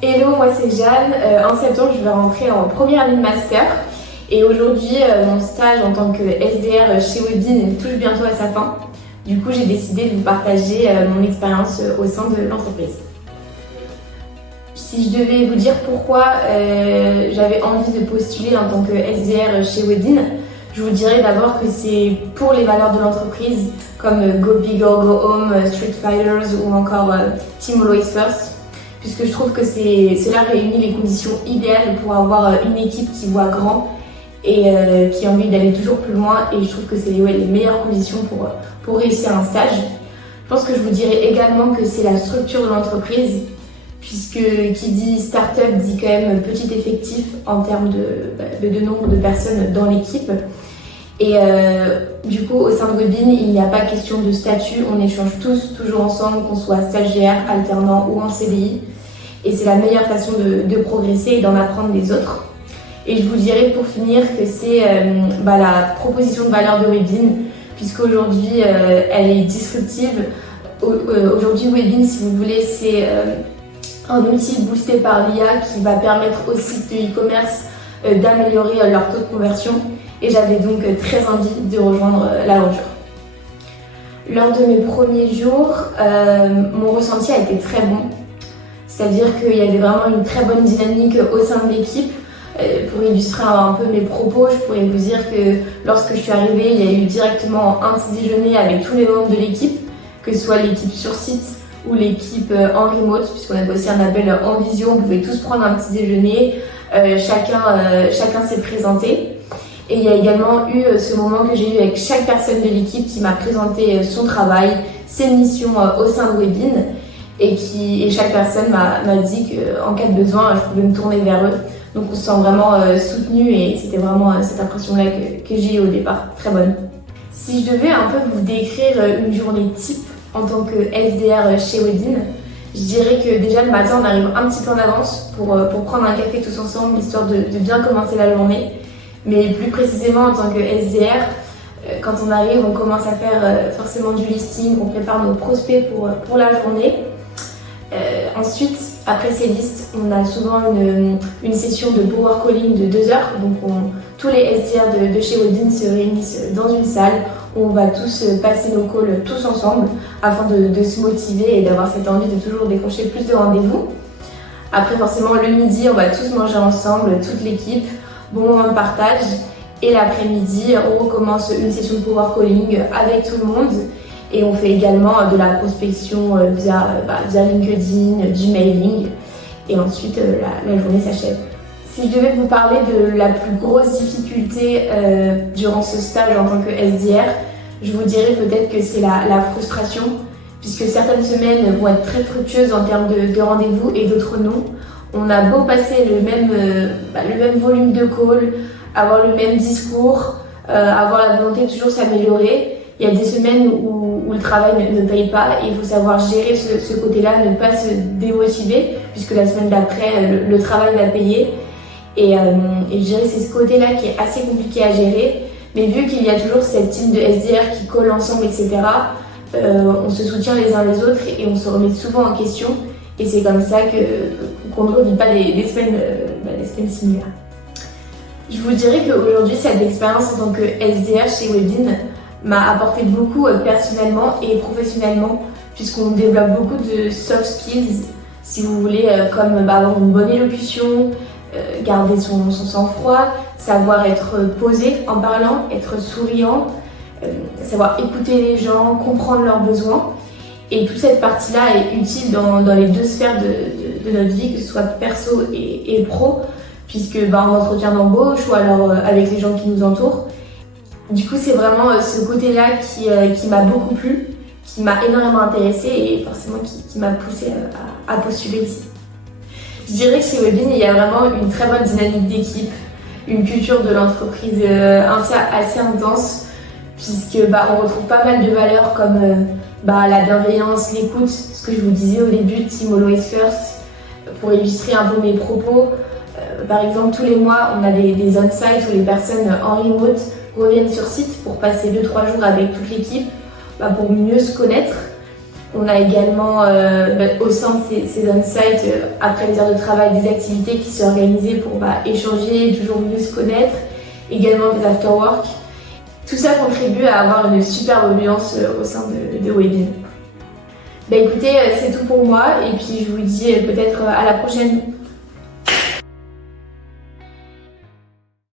Hello, moi c'est Jeanne. En septembre, je vais rentrer en première année de master. Et aujourd'hui, mon stage en tant que SDR chez Webin touche bientôt à sa fin. Du coup, j'ai décidé de vous partager mon expérience au sein de l'entreprise. Si je devais vous dire pourquoi j'avais envie de postuler en tant que SDR chez Webin, je vous dirais d'abord que c'est pour les valeurs de l'entreprise comme Go Big or Go Home, Street Fighters ou encore Team Always First, puisque je trouve que cela réunit les conditions idéales pour avoir une équipe qui voit grand et qui a envie d'aller toujours plus loin, et je trouve que c'est les meilleures conditions pour réussir un stage. Je pense que je vous dirais également que c'est la structure de l'entreprise, puisque qui dit start-up dit quand même petit effectif en termes de nombre de personnes dans l'équipe. Et du coup, au sein de Webin, il n'y a pas question de statut, on échange tous toujours ensemble, qu'on soit stagiaire, alternant ou en CDI. Et c'est la meilleure façon de progresser et d'en apprendre des autres. Et je vous dirais pour finir que c'est la proposition de valeur de Webin, puisqu'aujourd'hui elle est disruptive. Aujourd'hui, Webin, si vous voulez, c'est un outil boosté par l'IA qui va permettre aux sites de e-commerce d'améliorer leur taux de conversion. Et j'avais donc très envie de rejoindre l'aventure. Lors de mes premiers jours, mon ressenti a été très bon. C'est-à-dire qu'il y avait vraiment une très bonne dynamique au sein de l'équipe. Pour illustrer un peu mes propos, je pourrais vous dire que lorsque je suis arrivée, il y a eu directement un petit déjeuner avec tous les membres de l'équipe, que ce soit l'équipe sur site ou l'équipe en remote, puisqu'on avait aussi un appel en visio, on pouvait tous prendre un petit déjeuner, chacun s'est présenté. Et il y a également eu ce moment que j'ai eu avec chaque personne de l'équipe qui m'a présenté son travail, ses missions au sein de Webin, et chaque personne m'a dit qu'en cas de besoin, je pouvais me tourner vers eux. Donc on se sent vraiment soutenu, et c'était vraiment cette impression-là que j'ai eu au départ, très bonne. Si je devais un peu vous décrire une journée type en tant que SDR chez Webin, je dirais que déjà le matin on arrive un petit peu en avance pour prendre un café tous ensemble, histoire de bien commencer la journée. Mais plus précisément en tant que SDR, quand on arrive, on commence à faire forcément du listing, on prépare nos prospects pour la journée. Ensuite, après ces listes, on a souvent une session de power calling de 2 heures. Donc tous les SDR de chez Webin se réunissent dans une salle où on va tous passer nos calls tous ensemble afin de se motiver et d'avoir cette envie de toujours décrocher plus de rendez-vous. Après forcément le midi, on va tous manger ensemble, toute l'équipe, bon moment de partage. Et l'après-midi, on recommence une session de power calling avec tout le monde. Et on fait également de la prospection via LinkedIn, du mailing. Et ensuite, la journée s'achève. Si je devais vous parler de la plus grosse difficulté durant ce stage en tant que SDR, je vous dirais peut-être que c'est la frustration, puisque certaines semaines vont être très fructueuses en termes de rendez-vous et d'autres non. On a beau passer le même volume de call, avoir le même discours, avoir la volonté de toujours s'améliorer. Il y a des semaines où le travail ne paye pas, et il faut savoir gérer ce côté-là, ne pas se démotiver, puisque la semaine d'après, le travail va payer. Et je dirais que c'est ce côté-là qui est assez compliqué à gérer. Mais vu qu'il y a toujours cette team de SDR qui collent ensemble, etc., on se soutient les uns les autres et on se remet souvent en question. Et c'est comme ça qu'on ne revit pas des semaines similaires. Je vous dirais qu'aujourd'hui, cette expérience en tant que SDR chez Webin m'a apporté beaucoup personnellement et professionnellement, puisqu'on développe beaucoup de soft skills, si vous voulez, comme avoir une bonne élocution, garder son sang-froid, savoir être posé en parlant, être souriant, savoir écouter les gens, comprendre leurs besoins. Et toute cette partie-là est utile dans les deux sphères de notre vie, que ce soit perso et pro, puisque en entretien d'embauche ou alors avec les gens qui nous entourent. Du coup, c'est vraiment ce côté-là qui m'a beaucoup plu, qui m'a énormément intéressée et forcément qui m'a poussée à postuler ici. Je dirais que chez Webin, il y a vraiment une très bonne dynamique d'équipe, une culture de l'entreprise assez intense, puisque on retrouve pas mal de valeurs comme la bienveillance, l'écoute, ce que je vous disais au début, Team Always First. Pour illustrer un peu mes propos, par exemple, tous les mois, on a des on-site où les personnes en remote reviennent sur site pour passer 2-3 jours avec toute l'équipe, pour mieux se connaître. On a également au sein de ces on-site, après les heures de travail, des activités qui sont organisées pour échanger, toujours mieux se connaître, également des after-work. Tout ça contribue à avoir une superbe ambiance au sein de Webin. Écoutez, c'est tout pour moi et puis je vous dis peut-être à la prochaine.